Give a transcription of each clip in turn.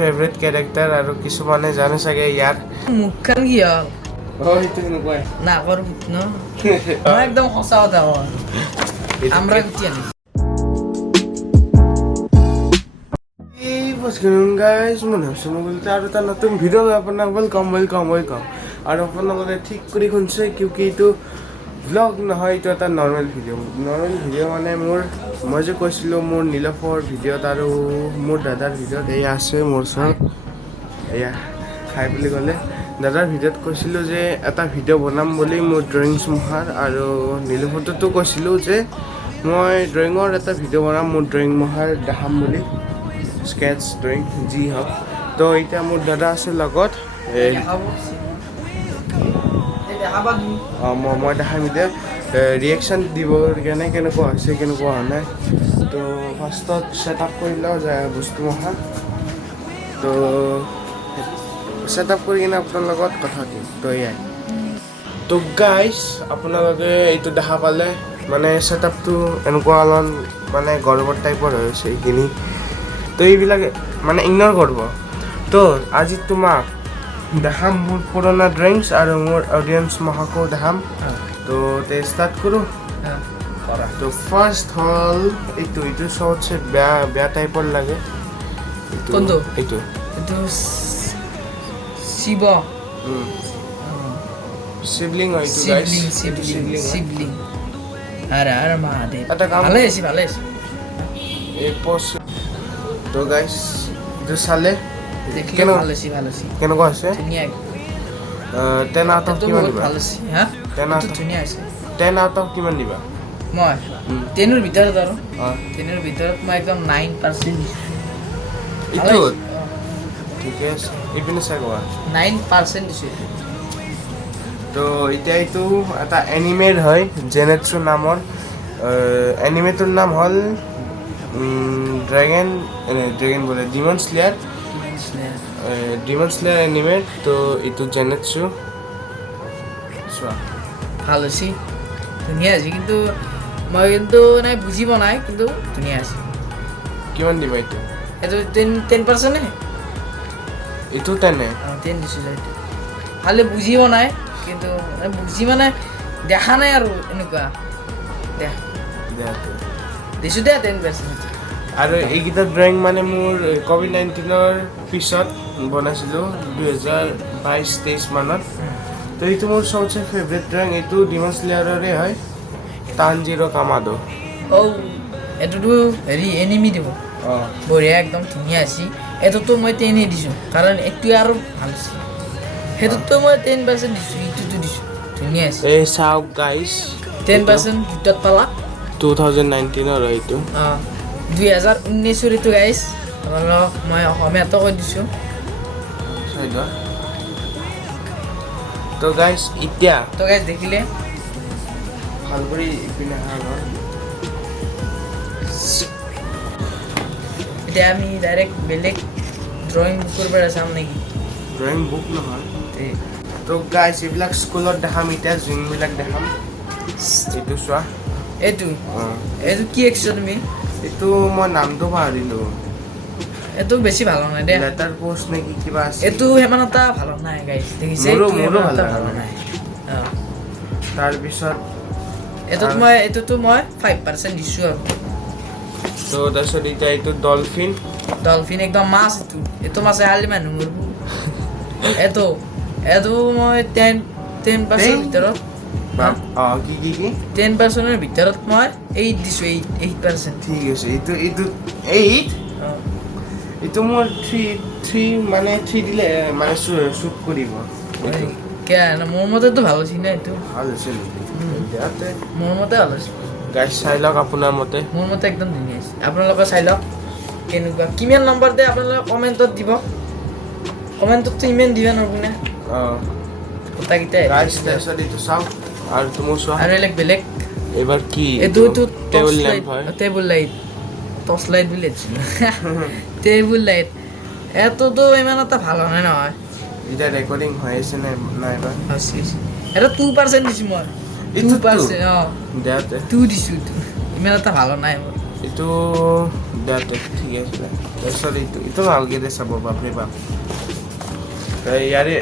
Favourite character আৰু কিছুমানে জানে চাগে ইয়াৰ মুখখন কি হ'ল সেইটো নকয় নাকৰ ভূত ন মই একদম সঁচা কথা কওঁ আমৰা গুটি আনি What's going on guys? মই আৰু এটা নতুন ভিডিঅ' আপোনাক ৱেলকাম আৰু আপোনালোকে ঠিক কৰি শুনছে কিউকি এইটো ব্লগ নহয় এইটো এটা নৰ্মেল ভিডিঅ' মানে মই যে কৈছিলোঁ মোৰ নীলফৰ ভিডিঅ'ত আৰু মোৰ দাদাৰ ভিডিঅ'ত এয়া আছে মোৰ ওচৰত এয়া খাই বুলি ক'লে দাদাৰ ভিডিঅ'ত কৈছিলোঁ যে এটা ভিডিঅ' বনাম বুলি মোৰ ড্ৰয়িংছ মহাৰ আৰু নীলফৰটোতো কৈছিলোঁ যে মই ড্ৰয়িঙৰ এটা ভিডিঅ' বনাম মোৰ ড্ৰয়িং মহাৰ দেখাম বুলি স্কেটছ ড্ৰয়িং যি হওক তো এতিয়া মোৰ দাদা আছে লগত মই দেখাম এতিয়া ৰিয়েকশ্যন দিব কাৰণে কেনেকুৱা হৈছে কেনেকুৱা হোৱা নাই তো ফাৰ্ষ্টত ছেট আপ কৰি লওঁ যায় বস্তু মহা তো ছেট আপ কৰি কিনে আপোনাৰ লগত কথা পাতিম তো এয়াই তো গাইজ আপোনালোকে এইটো দেখা পালে মানে ছেট আপটো এনেকুৱা অলপ মানে গৰ্বৰ টাইপৰ হৈ হৈছে এইখিনি তো এইবিলাকে মানে ইগন'ৰ কৰিব তো আজি তোমাক দেখাম মোৰ পুৰণা ড্ৰয়িংছ আৰু মোৰ অডিয়েঞ্চ মহাকো দেখাম তো ষ্টাৰ্ট কৰোঁ তো ফাৰ্ষ্ট হ'ল এইটো চবতছে বেয়া টাইপৰ লাগে কোনটো এইটো শিৱ শিৱলিং হয় এইটো গাইছ শিৱলিং আৰে মহাদেৱ এটা কাম ভালে আছে এই পোষ্ট তো গাইছ এইটো চালে কেনেকুৱা হৈছে ধুনীয়া 10 আউট অফ কিমান দিবা ভাল আছে হা 10 আউট ধুনীয়া আছে 10 আউট অফ কিমান দিবা মই 10 ৰ ভিতৰত আৰু 10 ৰ ভিতৰত মই একদম 9% এইটো ঠিকে আছে এইপিনে চাই কোৱা 9% দিছো তো এতিয়া এইটো এটা এনিমেৰ হয় জেনেটছু নামৰ এনিমেটোৰ নাম হ'ল ড্ৰেগন বোলে ডিমন স্লেয়াৰ এনিমে তো এইটো জেনেটছু চোৱা ভাল হৈছে ধুনীয়া আছে কিন্তু মই কিন্তু নাই বুজি পোৱা নাই কিন্তু ধুনীয়া আছে কিমান দিবা এইটো 10% নে এইটো 10 10 দিছো ভালে বুজি পোৱা নাই কিন্তু বুজি মানে দেখা নাই আৰু এনেকুৱা দিছো দে 10% আৰু এইকেইটা ড্ৰয়িং মানে মোৰ COVID-19ৰ পিছত বনাইছিলোঁ 2022-23 মানত তো এইটো মোৰ চবতছে ফেভৰেট ড্ৰয়িং এইটো ডিমন স্লেয়াৰৰে হয় তানজিৰো কামাডো এইটোতো হেৰি এনিমি দিব বঢ়িয়া একদম ধুনীয়া আছে এইটোতো মই 10 দিছোঁ কাৰণ এইটোৱে আৰু ভাল আছে সেইটোতো মই 10% দিছোঁ এইটোতো দিছোঁ ধুনীয়া আছে এই চাওক গাইছ 10% ভিতৰত পালা 2019ৰ এইটো 2019ৰ এইটো গাইছ আপোনালোকক মই অসমীয়াতো কৈ দিছোঁ তো গাইছ এতিয়া তো গাইছ দেখিলে ভাল কৰি ইপিনে এতিয়া আমি ডাইৰেক্ট বেলেগ ড্ৰয়িং বুকৰ পৰা চাম নেকি ড্ৰয়িং বুক নহয় তো গাইছ এইবিলাক স্কুলত দেখাম এতিয়া যোনবিলাক দেখাম এইটো চোৱা এইটো কি এক্সন তুমি এইটো মই নামটো পাহৰিলোঁ এইটো বেছি ভাল নাই দে লেটাৰ পোষ্ট নেকি কিবা আছে এইটো সিমান এটা ভাল নাই গাইছ দেখিছে মোৰো ভাল নাই তাৰপিছত এইটোতো মই 5% দিছোঁ আৰু তো তাৰপিছত এতিয়া এইটো ডলফিন একদম মাছ এইটো মাছে হালি মানুহ মৰিব এইটো মই 10% ভিতৰত কি 10%ৰ ভিতৰত মই 8 দিছোঁ 8% ঠিক আছে এইটো 8 এইটো মোৰ 3 মানে 3 দিলে মানে শ্বুট কৰিব মোৰ মতেতো ভাল হৈছে না এইটো ভাল হৈছে মোৰ মতে ভাল হৈছে গাইছ চাই লওক আপোনাৰ মতে মোৰ মতে একদম ধুনীয়া হৈছে আপোনালোকে চাই লওক কেনেকুৱা কিমান নম্বৰ দিয়ে আপোনালোকে কমেণ্টত দিব কমেণ্টততো ইমান দিব নোৱাৰোঁ গোটাকেইটাই গাইছ তাৰপিছত এইটো চাওক আৰু তুমি চোৱা আৰু বেলেগ এইবাৰ কি এইটো টেবল লেম্প হয় টেবল লাইট টৰ্চ লাইট বুলি দিছিলোঁ টেবল লাইট এইটোতো ইমান এটা ভাল হয় নহয় এতিয়া ৰেকৰ্ডিং হৈ আছে নাইবা এটা 2% দিছোঁ মই 2% 2 দিছোঁ ইমান এটা ভাল নাই মোৰ এইটো দিয়াতে ঠিক আছে তাৰপিছত এইটো নালাগে দে চাব বাপৰে বাপ ইয়াৰে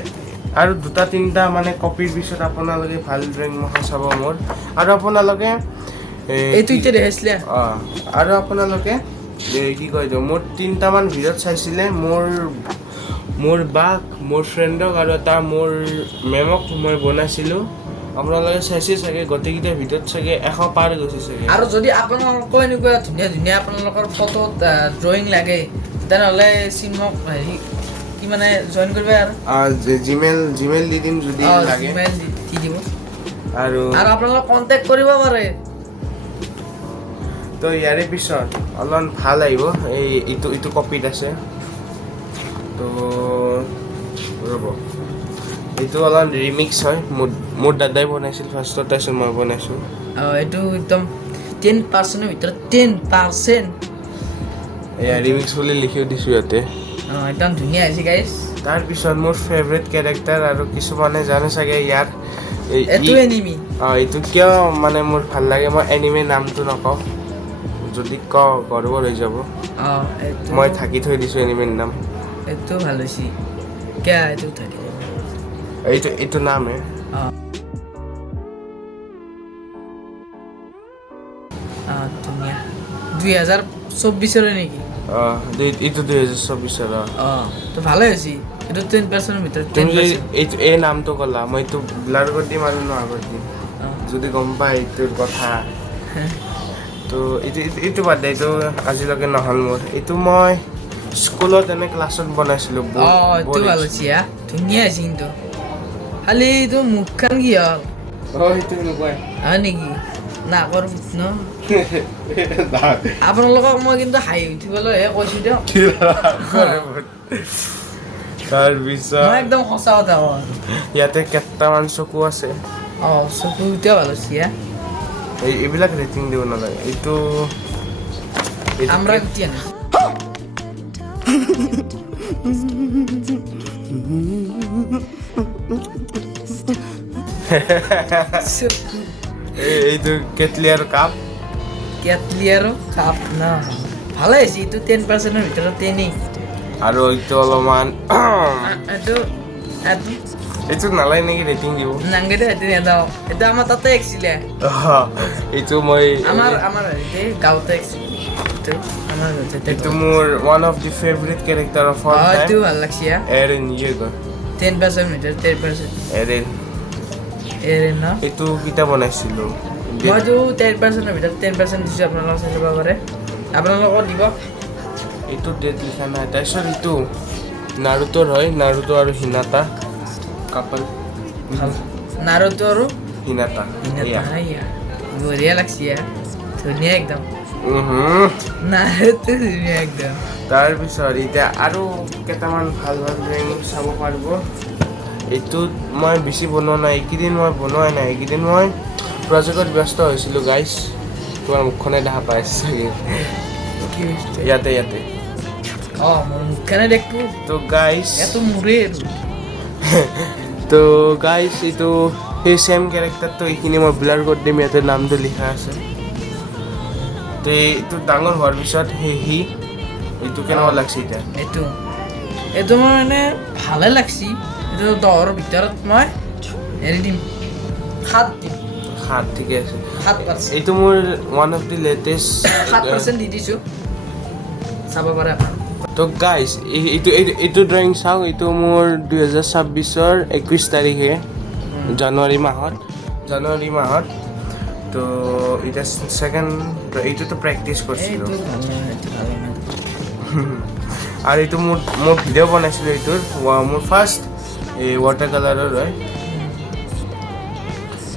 আৰু দুটা তিনিটা মানে কপিৰ পিছত আপোনালোকে ভাল ড্ৰয়িং মখা চাব মোৰ আৰু আপোনালোকে এইটো এতিয়া দেখাইছিলে আৰু আপোনালোকে কি কয় দিয়ক মোৰ 3টামান ভিডিঅ'ত চাইছিলে মোৰ বাক মোৰ ফ্ৰেণ্ডক আৰু এটা মোৰ মেমক মই বনাইছিলোঁ আপোনালোকে চাইছে চাগে গোটেইকেইটা ভিডিঅ'ত চাগে 100 পাৰ গৈছে চাগে আৰু যদি আপোনালোকৰ এনেকুৱা ধুনীয়া ধুনীয়া আপোনালোকৰ ফটোত ড্ৰয়িং লাগে তেনেহ'লে চিনমক হেৰি কি মানে জইন কৰিব আৰু জিমেইল দি দিম যদি লাগে জিমেইল দি দিব আৰু আপোনালোকে কণ্টেক্ট কৰিব পাৰে তো ইয়াৰে পিছত অলপমান ভাল আহিব এইটো কপিত আছে তো ৰ'ব এইটো অলপমান ৰিমিক্স হয় মোৰ দাদাই বনাইছিল ফাৰ্ষ্টত তাৰপিছত মই বনাইছোঁ এইটো একদম 10%ৰ ভিতৰত 10% এয়া ৰিমিক্স বুলি লিখিও দিছোঁ ইয়াতে একদম ধুনীয়া হৈছে গাইছ তাৰপিছত মোৰ ফেভৰেট কেৰেক্টাৰ আৰু কিছুমানে জানে চাগে ইয়াৰ এইটো এনিমি এইটো কিয় মানে মোৰ ভাল লাগে মই এনিমে নামটো নকওঁ যদি কওঁ গৰ্বৰ হৈ যাব মই থাকি থৈ দিছোঁ এনিমেৰ নাম এইটো ভাল হৈছে কিয় এইটো থাকি যাব এইটো নাম হে ধুনীয়া 2024 নেকি এইটো 2024 তো ভালে হৈছে এইটো 10% ভিতৰত তুমি এই নামটো ক'লা মই এইটো ব্লাৰ কৰি দিম আৰু আগত দিম যদি গম পাই এইটোৰ কথা তো এইটো বাদ দে এইটো আজিলৈকে নহ'ল মোৰ এইটো মই স্কুলত এনে ক্লাছত বনাইছিলোঁ এইটো ভাল হৈছে ধুনীয়া হৈছে কিন্তু খালি এইটো মুখখন কি হ'ল সেইটো নোকোৱাই হয় নেকি নাকৰ ন আপোনালোকক মই কিন্তু হাঁহি উঠিবলৈহে কৈছোঁ দিয়ক তাৰপিছত মই একদম সঁচা কথা কওঁ ইয়াতে কেইটামান চকু আছে চকু এতিয়াও ভাল হৈছে এইবিলাক ৰেটিং দিব নালাগে এইটো আমৰা কেতিয়া না এইটো কেটলিয়াৰ কাপ না ভালে হৈছে এইটো 10%ৰ ভিতৰত 10 আৰু এইটো অলপমান এইটো নালাগে নেকি ৰেটিং দিব নাংগে দে দাও এটা আমাৰ তাতে এক্সিলে এইটো মই আমাৰ গাঁৱতে এক্সিলে আমাৰ এইটো মোৰ one of the favourite character of all time এইটো ভাল লাগছে এৰেন ইয়েগৰ 10% মিটাৰ 10% এৰেন না এইটো কিটা বনাইছিলো মইতো 10%ৰ ভিতৰত 10% দিছো আপোনালোকক চাই ল'ব পাৰে আপোনালোকক দিব এইটো ডেট লিখা নাই তাৰপিছত এইটো নাৰুতোৰ হয় নাৰুতো আৰু হিনাতা কাপল নাৰুতো আৰু হিনাতা বঢ়িয়া লাগছে ধুনীয়া একদম নাৰুতো ধুনীয়া একদম তাৰপিছত এতিয়া আৰু কেইটামান ভাল ভাল ড্ৰয়িং চাব পাৰিব এইটোত মই বেছি বনোৱা নাই এইকেইদিন মই বনোৱাই নাই এইকেইদিন মই প্ৰজেক্টত ব্যস্ত হৈছিলোঁ গাইছ তোমাৰ মুখখনে দেখা পাইছে চাগে ইয়াতে মোৰ মুখখনে দেখো তো গাইছ এইটো মোৰে তো গাইছ এইটো সেই চেম কেৰেক্টাৰটো এইখিনি মই ব্লাৰ কৰি দিম ইয়াতে নামটো লিখা আছে তো এইটো ডাঙৰ হোৱাৰ পিছত সি এইটো কেনেকুৱা লাগছে এতিয়া এইটো মোৰ মানে ভালে লাগছে এইটো 10ৰ ভিতৰত মই এৰি দিম 7 দিম 7 ঠিকে আছে 7% এইটো মোৰ ওৱান অফ দি লেটেষ্ট 7% দি দিছোঁ চাব পাৰে তো গাইজ এইটো ড্ৰয়িং চাওক এইটো মোৰ 2026ৰ 21 তাৰিখে জানুৱাৰী মাহত তো এতিয়া ছেকেণ্ড এইটোতো প্ৰেক্টিচ কৰিছিলোঁ আৰু এইটো মোৰ ভিডিঅ' বনাইছিলোঁ এইটোৰ মোৰ ফাৰ্ষ্ট এই ৱাটাৰ কালাৰৰ হয়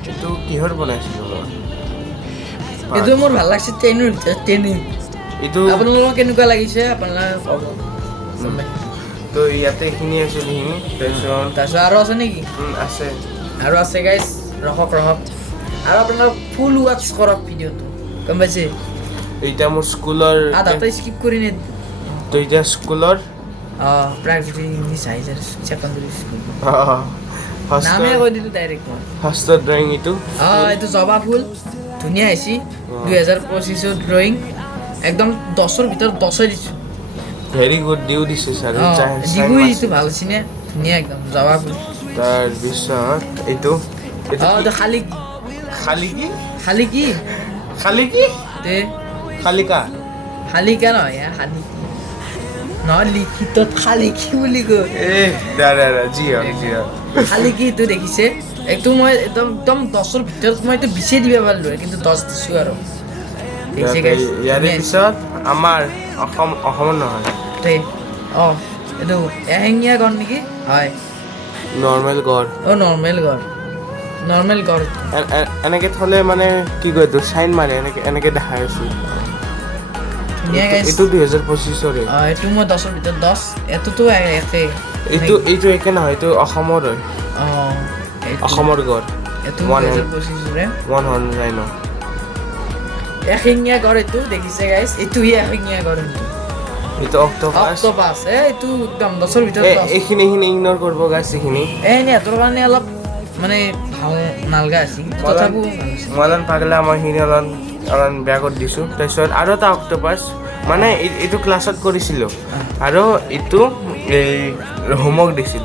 এইটো কিহৰ বনাইছিলোঁ মই এইটো মোৰ ভাল লাগছে 10ৰ ভিতৰত 10 এইটো আপোনালোকক কেনেকুৱা লাগিছে আপোনালোকে ক'ব তো ইয়াতে এইখিনি আছে এইখিনি তাৰপিছত আৰু আছে নেকি আছে আৰু আছে গাইজ ৰখক আৰু আপোনালোক ফুল ৱাচ কৰক ভিডিঅ'টো গম পাইছে এইটা মোৰ স্কুলৰ আধাটা স্কিপ কৰি নে তো এতিয়া স্কুলৰ প্ৰাইভেট ইংলিছ হাইজাৰ ছেকেণ্ডাৰী স্কুল নামে কৈ দিলোঁ ডাইৰেক্ট মই ফাৰ্ষ্টৰ ড্ৰয়িং এইটো জবা ফুল ধুনীয়া হৈছে 2025ৰ ড্ৰয়িং একদম 10ৰ ভিতৰত 10 দিছোঁ ভেৰি গুড দিও দিছে ছাৰ ডিগুইটো ভাল হৈছে নে ধুনীয়া একদম জবাব তাৰপিছত এইটো খালি খালি কি খালি কি খালি কি তে খালিকা খালিকা নহয় খালি নহয় লিখিতত খালি কি বুলি কয় দাদা জি খালি কি এইটো দেখিছে এইটো মই একদম 10ৰ ভিতৰত মই এইটো 20 দিব পাৰিলো কিন্তু 10 দিছোঁ আৰু ইয়াৰে পিছত আমাৰ অসমৰ নহয় এইটো এহেঙীয়া গড় নেকি হয় নৰ্মেল গড় নৰ্মেল গড় এনেকে থলে মানে কি কয় এইটো চাইন মাৰে এনেকে দেখাই আছো এইটো 2025 এইটো মই 10ৰ ভিতৰত 10 এইটোতো একে এইটো একে নহয় এইটো অসমৰ হয় অসমৰ গড় এইটো 2025 ওৱান হৰ্ণ ৰাইনো এশিঙীয়া গড় এইটো দেখিছে গাইছ এইটোহে এশিঙীয়া গড় এইটো অক্টোপাছ এইটো একদম 10ৰ ভিতৰত এইখিনি ইগনৰ কৰিব গাইছ এইখিনি সিহঁতৰ কাৰণে অলপ মানে ভাল নালগা আছিল তথাপিও মলন পাগলা মই সেইখিনি অলপ বেয়া কৰি দিছোঁ তাৰপিছত আৰু এটা অক্টোপাছ মানে এইটো ক্লাছত কৰিছিলোঁ আৰু এইটো এই হোমৱৰ্ক দিছিল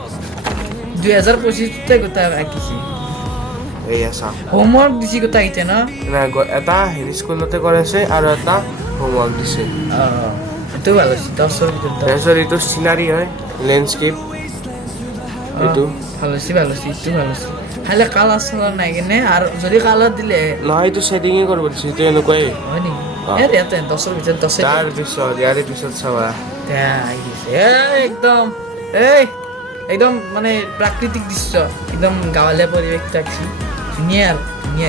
2025তে গোটাই আঁকিছে এইয়া চাওক হোমৱৰ্ক দিছে গোটাই আহিছে ন এটা হেৰি স্কুলতে কৰাইছে আৰু এটা হোমৱৰ্ক দিছে এইটো ভাল হৈছে 10ৰ ভিতৰত তাৰপিছত এইটো চিনাৰী হয় লেণ্ডস্কেপ এইটো ভাল হৈছে এইটো ভাল হৈছে খালি কালাৰ চালাৰ নাই কিনে আৰু যদি কালাৰ দিলে নহয় এইটো ছেটিঙে কৰিব দিছে এইটো এনেকুৱাই হয় নেকি ইয়াতে 10ৰ ভিতৰত 10 তাৰপিছত ইয়াৰে পিছত চাবা একদম মানে প্ৰাকৃতিক দৃশ্য একদম গাঁৱলীয়া পৰিৱেশটো আঁকিছে ধুনীয়া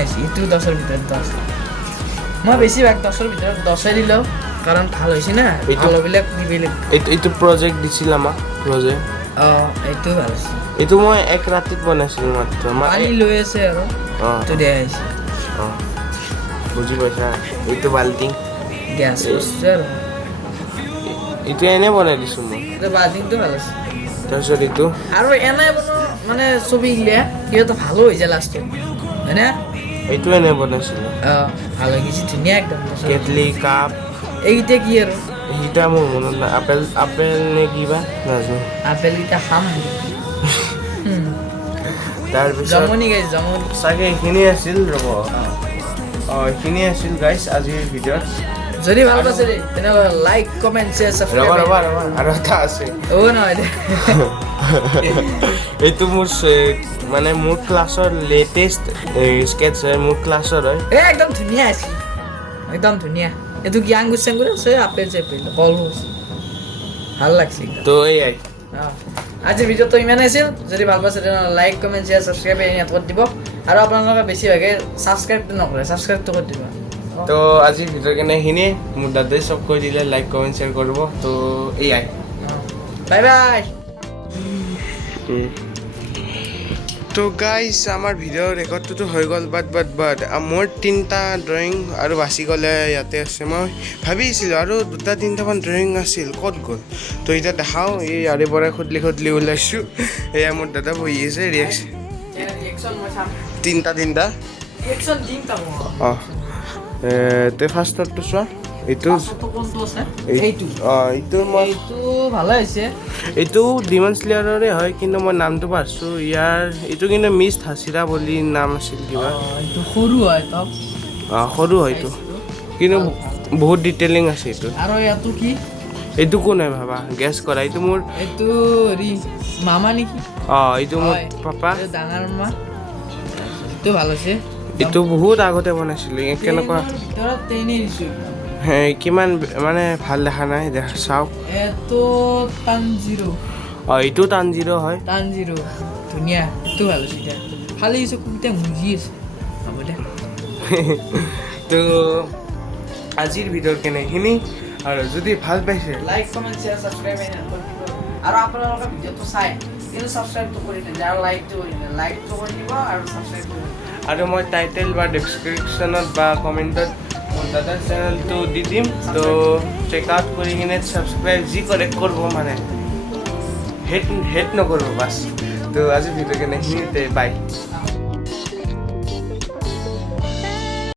হৈছে এইটো 10ৰ ভিতৰত 10 মই বেছিভাগ 10ৰ ভিতৰত 10 দিলোঁ কাৰণ ভাল হৈছে না ভালবিলাক দিবলৈ এইটো প্ৰজেক্ট দিছিল আমাক প্ৰজেক্ট এইটো ভাল হৈছে এইটো মই এক ৰাতিত বনাইছিলোঁ মাত্ৰ পানী লৈ আছে আৰু এইটো দিয়া হৈছে বুজি পাইছা এইটো বাল্টিং গেছ বস্তু আৰু এইটো এনে বনাই দিছোঁ মই এইটো বাল্টিংটো ভাল আছে তাৰপিছত এইটো আৰু এনে মানে ছবি গিলা কিবা ভালো হৈ যায় লাষ্টত হয়নে এইটো এনে বনাইছিলোঁ ভাল হৈ গৈছে ধুনীয়া একদম কেটলি কাপ এইকেইটা কি আৰু এইকেইটা মোৰ মনত নাই আপেল নে কিবা নাজানো আপেলকেইটা খাম তাৰপিছত জামনি চাগে এইখিনি আছিল ৰ'ব এইখিনি আছিল গাইছ আজিৰ ভিডিঅ'ত যদি ভাল পাইছে তেনেহ'লে লাইক কমেণ্ট শ্বেয়াৰ ছাবস্ক্ৰাইব ৰ'বা আৰু এটা আছে নহয় দে এইটো মোৰ মানে মোৰ ক্লাছৰ লেটেষ্ট স্কেটছ হয় মোৰ ক্লাছৰ হয় একদম ধুনীয়া আছে একদম ধুনীয়া এইটো কি আঙ্গুৰ চাঙ্গুৰ আছে আপেল চেপেল কল ভাল লাগছে তো এইয়াই আজিৰ ভিডিঅ'টো ইমানেই আছিল যদি ভাল পাইছে তেনেহ'লে লাইক কমেণ্ট শ্বেয়াৰ ছাবস্ক্ৰাইব ইয়াত কৰি দিব আৰু আপোনালোকে বেছিভাগে ছাবস্ক্ৰাইবটো নকৰে ছাবস্ক্ৰাইবটো কৰি দিব তো আজিৰ ভিডিঅ' কেনে এইখিনিয়ে মোৰ দাদাই চব কৈ দিলে লাইক কমেণ্ট শ্বেয়াৰ কৰিব তো এইয়াই বাই বাই তো গাইজ আমাৰ ভিডিঅ' ৰেকৰ্ডটোতো হৈ গ'ল বাট মোৰ 3টা ড্ৰয়িং আৰু বাচি গ'লে ইয়াতে আছে মই ভাবিছিলোঁ আৰু 2-3টামান ড্ৰয়িং আছিল ক'ত গ'ল তো এতিয়া দেখাওঁ এই ইয়াৰে পৰা খুদলি ওলাইছোঁ এয়া মোৰ দাদা বহি আছে তিনিটা তে ফাৰ্ষ্টটো চোৱা এইটো ভালে হৈছে এইটো ডিমন স্লেয়াৰৰে হয় কিন্তু মই নামটো পাহৰিছোঁ এইটো কিন্তু মিছ হাছিৰা বুলি নাম আছিল কিবা সৰু হয় সৰু হয়তো কিন্তু বহুত ডিটেইলিং আছে এইটো আৰু ইয়াতো কি এইটো কোন হয় ভাবা গেছ কৰা এইটো মোৰ এইটো হেৰি মামা নেকি এইটো মোৰ পাপা ডাঙৰ মামা এইটো ভাল হৈছে এইটো বহুত আগতে বনাইছিলোঁ কেনেকুৱা কিমান মানে ভাল দেখা নাই চাওক এইটো এইটো টানজিৰো হয় ধুনীয়া এইটো ভাল হৈছে এতিয়া খালি চকুকেইটা মুজি আছে হ'ব দে তো আজিৰ ভিডিঅ'ৰ কেনেখিনি আৰু যদি ভাল পাইছে লাইক কমেণ্ট শ্বেয়াৰ ছাবস্ক্ৰাইব আৰু আপোনালোকে ভিডিঅ'টো চাই কিন্তু ছাবস্ক্ৰাইবটো কৰি নিদিয়ে আৰু লাইকটো কৰি নিদিয়ে লাইকটো কৰি দিব আৰু ছাবস্ক্ৰাইব কৰি আৰু মই টাইটেল বা ডেছক্ৰিপশ্যনত বা কমেণ্টত মোৰ দাদাৰ চেনেলটো দি দিম তো চেক আউট কৰি কিনে ছাবস্ক্ৰাইব যি কৰে কৰিব মানে হেট নকৰিব বাছ তো আজি ভিডিঅ' কেনেখিনিতে বাই